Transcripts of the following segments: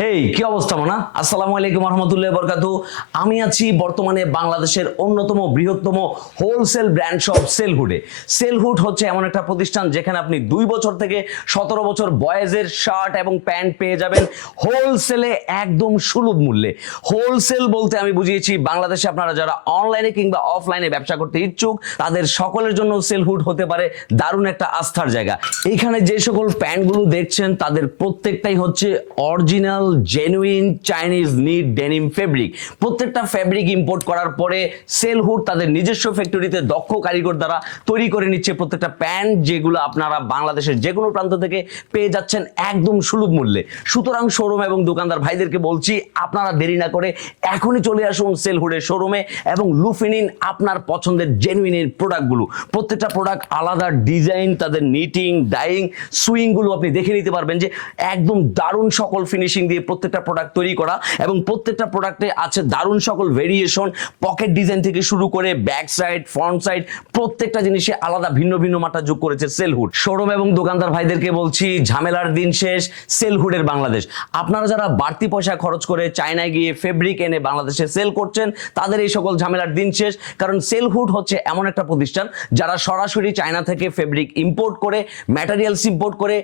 হেই কি অবস্থা মানা? আসসালামু আলাইকুম রহমতুল্লাহ বরকাতু। আমি আছি বর্তমানে বাংলাদেশের অন্যতম বৃহত্তম হোলসেল ব্র্যান্ড শপ সেলহুডে। সেলহুড হচ্ছে এমন একটা প্রতিষ্ঠান যেখানে আপনি 2 বছর থেকে 17 বছর বয়েজের শার্ট এবং প্যান্ট পেয়ে যাবেন হোলসেলে একদম সুলভ মূল্যে। হোলসেল বলতে আমি বুঝিয়েছি বাংলাদেশে আপনারা যারা অনলাইনে কিংবা অফলাইনে ব্যবসা করতে ইচ্ছুক তাদের সকলের জন্য সেলহুড হতে পারে দারুণ একটা আস্থার জায়গা। এখানে যে সকল প্যান্টগুলো দেখছেন তাদের প্রত্যেকটাই হচ্ছে original genuine Chinese NEET denim fabric. প্রত্যেকটা ফেব্রিক ইম্পোর্ট করার পরে সেলহুড তাদের নিজস্ব ফ্যাক্টরিতে দক্ষ কারিগর দ্বারা তৈরি করে নিচ্ছে প্রত্যেকটা প্যান্ট, যেগুলো আপনারা বাংলাদেশের যে কোনো প্রান্ত থেকে পেয়ে যাচ্ছেন একদম সুলভ মূল্যে। সুতরাং শোরুম এবং দোকানদার ভাইদেরকে বলছি আপনারা দেরি না করে এখনই চলে আসুন সেলহুডের শোরুমে এবং লুফে নিন আপনার পছন্দের জেনুইন প্রোডাক্টগুলো। প্রত্যেকটা প্রোডাক্ট আলাদা ডিজাইন, তাদের নিটিং ডাইং সুইংগুলো আপনি দেখে নিতে পারবেন যে একদম দারুণ সকল ফিনিশিং দিয়ে প্রত্যেকটা প্রোডাক্ট তৈরি করা, এবং প্রত্যেকটা প্রোডাক্টে আছে দারুণ সকল ভেরিয়েশন, পকেট ডিজাইন থেকে শুরু করে ব্যাক সাইড ফ্রন্ট সাইড প্রত্যেকটা জিনিসে আলাদা ভিন্ন ভিন্ন মাত্রা যোগ করেছে সেলহুড। শোরুম এবং দোকানদার ভাইদেরকে বলছি ঝামেলার দিন শেষ, সেলহুডের বাংলাদেশ। আপনারা যারা বাড়তি পয়সা খরচ করে চায়নায় গিয়ে ফেব্রিক এনে বাংলাদেশে সেল করছেন তাদের এই সকল ঝামেলার দিন শেষ, কারণ সেলহুড হচ্ছে এমন একটা প্রতিষ্ঠান যারা সরাসরি চায়না থেকে ফেব্রিক ইম্পোর্ট করে ম্যাটেরিয়ালস ইম্পোর্ট করে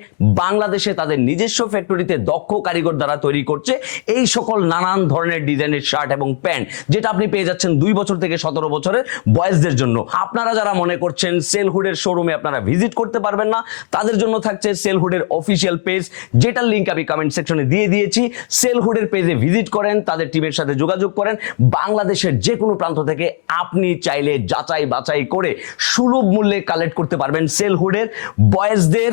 বাংলাদেশে তাদের নিজস্ব ফ্যাক্টরিতে দক্ষ কারিগর দ্বারা তৈরি করছে এই সকল নানান ধরনের ডিজাইনের শার্ট এবং প্যান্ট, যেটা আপনি পেয়ে যাচ্ছেন 2 বছর থেকে 17 বছরের বয়সদের জন্য। আপনারা যারা মনে করছেন সেলহুডের শোরুমে আপনারা ভিজিট করতে পারবেন না, তাদের জন্য থাকছে সেলহুডের অফিসিয়াল পেজ, যেটার লিঙ্ক আমি কমেন্ট সেকশনে দিয়ে দিয়েছি। সেলহুডের পেজে ভিজিট করেন, তাদের টিমের সাথে যোগাযোগ করেন। বাংলাদেশের যে কোনো প্রান্ত থেকে আপনি চাইলে যাচাই বাছাই করে সুলভ মূল্যে কালেক্ট করতে পারবেন সেলহুডের বয়েজদের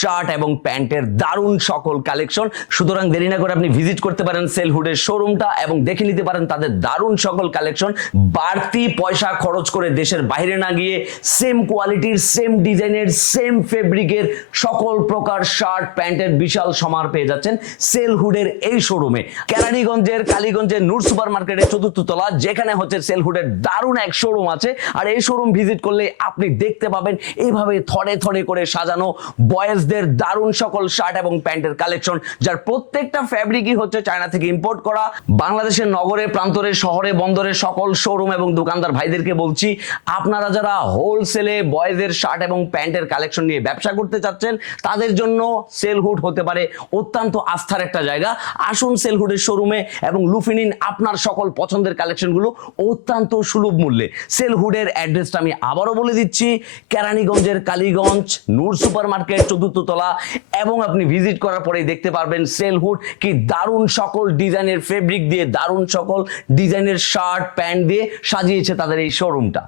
শার্ট এবং প্যান্টের দারুণ সকল কালেকশন। সুতরাং দেরি না করে আপনি ভিজিট করতে পারেন সেলহুডের শোরুমটা এবং দেখে নিতে পারেন তাদের দারুণ সকল কালেকশন। বাড়তি পয়সা খরচ করে দেশের বাইরে না গিয়ে সেম কোয়ালিটির সেম ডিজাইনের সেম ফেব্রিকের সকল প্রকার শার্ট প্যান্টের বিশাল সমার পেয়ে যাচ্ছেন সেলহুডের এই শোরুমে। কেরানীগঞ্জের কালীগঞ্জের নূর সুপার মার্কেটের 4র্থ তলা, যেখানে হচ্ছে সেলহুডের দারুণ এক শোরুম আছে। আর এই শোরুম ভিজিট করলে আপনি দেখতে পাবেন এইভাবে থরে থরে করে সাজানো বয়েজদের দারুণ সকল শার্ট এবং প্যান্টের কালেকশন, যার প্রত্যেকটা ফ্যাব্রিকই হচ্ছে চায়না থেকে ইম্পোর্ট করা। বাংলাদেশের নগরে প্রান্তরে শহরে বন্দরে সকল শোরুম এবং দোকানদার ভাইদেরকে বলছি আপনারা যারা হোলসেলে বয়েজের শার্ট এবং প্যান্টের কালেকশন নিয়ে ব্যবসা করতে চাচ্ছেন তাদের জন্য সেলহুড হতে পারে অত্যন্ত আস্থার একটা জায়গা। আসুন সেলহুডের শোরুমে এবং লুফে নিন আপনার সকল পছন্দের কালেকশনগুলো অত্যন্ত সুলভ মূল্যে। সেলহুডের অ্যাড্রেসটা আমি আবারও বলে দিচ্ছি, কেরানীগঞ্জের কালীগঞ্জ নূর সুপার মার্কেট 4র্থ তলা, এবং আপনি ভিজিট করার পরেই দেখতে পারবেন সেলহুড কি দারুণ সকল ডিজাইনের ফেব্রিক দিয়ে দারুণ সকল ডিজাইনের শার্ট প্যান্ট দিয়ে সাজিয়েছে তাদের এই শোরুমটা।